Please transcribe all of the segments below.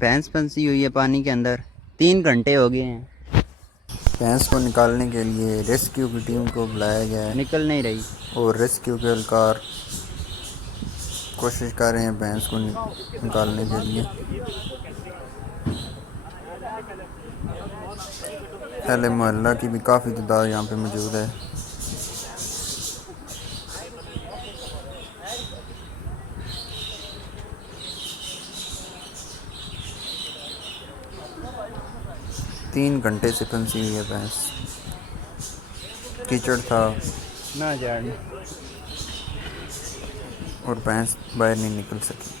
भैंस फंसी हुई है पानी के अंदर, 3 घंटे हो गए हैं। भैंस को निकालने के लिए रेस्क्यू की टीम को बुलाया गया है निकल नहीं रही। और रेस्क्यू के एहलकार कोशिश कर रहे हैं भैंस को निकालने के लिए। अहले मोहल्ला की भी काफ़ी तादाद यहाँ पे मौजूद है। तीन घंटे से फंसी हुई है भैंस। कीचड़ था ना जाने। और भैंस बाहर नहीं निकल सकी।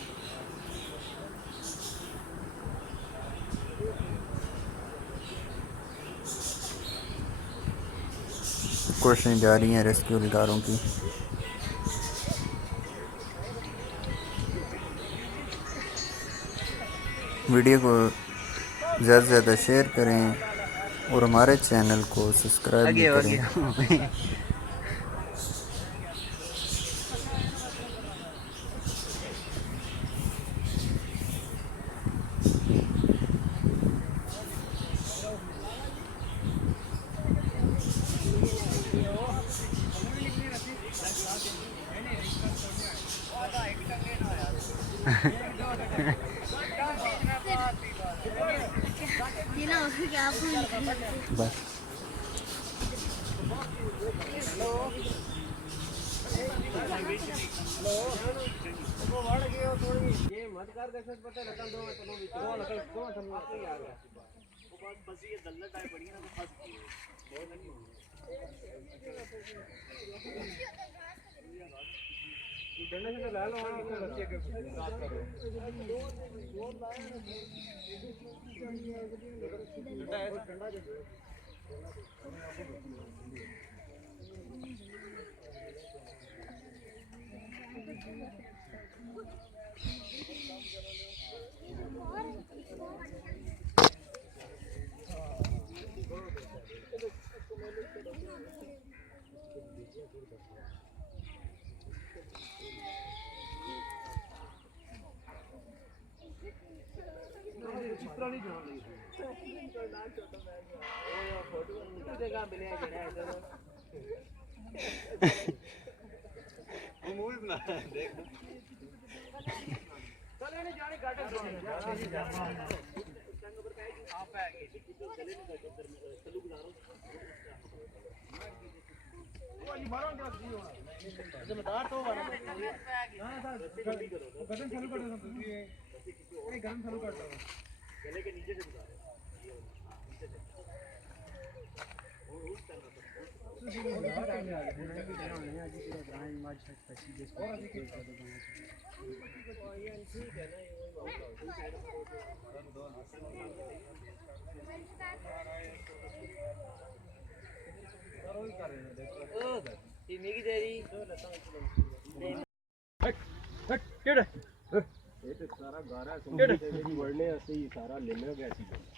कोशिशें जारी हैं रेस्क्यू एहलकारों की। वीडियो को ज़्यादा से ज़्यादा शेयर करें और हमारे चैनल को सब्सक्राइब भी करें। बस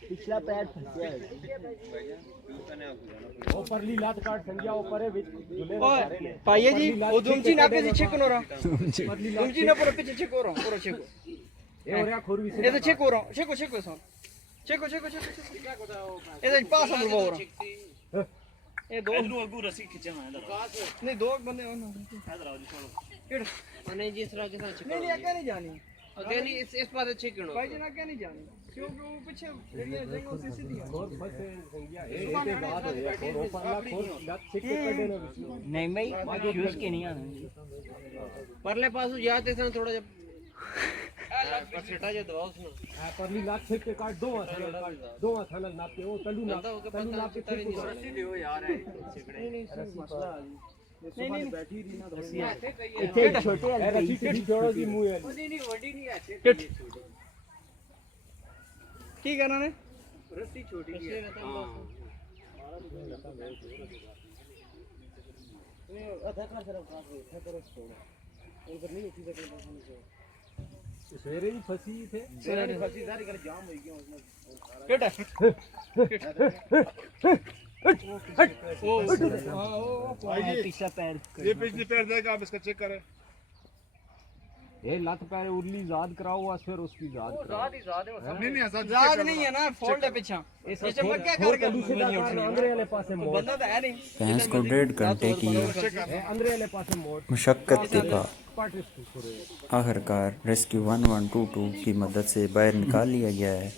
पिछला पैर फंसिया है वो परली लात काट संज्ञा ऊपर है विच दुले सारे ने पाइए जी वो दुमची ना पे चेक करो रहा दुमची ना पर पीछे चेक करो पूरा चेक ये हो रहा खोर भी ये तो चेक करो चेक सर चेक ये तो पास हम बोल रहा ये दो अगू रस्सी खींचे मैं नहीं दो बंदे हो ना इधर आओ जी छोड़ो नहीं जिस तरह के साथ चेक नहीं क्या नहीं जानी अगेन इस बात चेक करो भाई जी ना क्या नहीं जानी क्योंकि वो पीछे एरिया जंगल से सीधी खोर बस संज्ञा एक बात है खोर ऊपर ला खोर लात चेक कर देना नहीं भाई यूज के नहीं आना परले पासू जाते सन थोड़ा जब पर सेटा जे दबाओ उसने परली लात चेक के काट दो हाथ नापते वो तलू नाप के रस्सी दो यार नहीं मसला नहीं बैठी रही ना रस्सी इथे छोटे है रस्सी के छोड़ो जी मुंह है नहीं वडी नहीं है ठीक है ना ने रस्सी छोटी है हां आधा का सिर्फ काट है करो छोड़ो उधर नहीं उठी तक शेरे ही फंसी थे शेरे फंसी सारी कर जाम हो गया उसमें पिछला पैर ये पिछले पैर देगा आप इसका चेक करें ये लत पैर उरली जाद कराओ और फिर उसकी जाद कराओ। ज़ाद नहीं है ना, फोल्ड है पीछे। ये चमक क्या कर गया? अंदर वाले पासे मोड़, बंदा तो है नहीं। भैंस को 1.5 घंटे की अंदर वाले पासे मोड़ मशक्क़त के बाद पार्ट इसको करो। आखिरकार रेस्क्यू 1122 की मदद से बाहर निकाल लिया गया है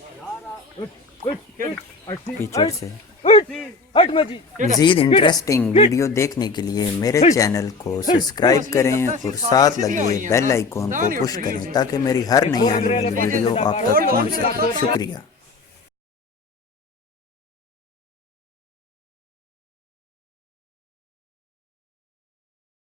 कीचड़ से। हट मजी। मज़ीद इंटरेस्टिंग वीडियो देखने के लिए मेरे चैनल को सब्सक्राइब करें और साथ लगे बेल आइकॉन को पुश करें ताकि मेरी हर नई आने वाली वीडियो आप तक पहुंच सके। शुक्रिया।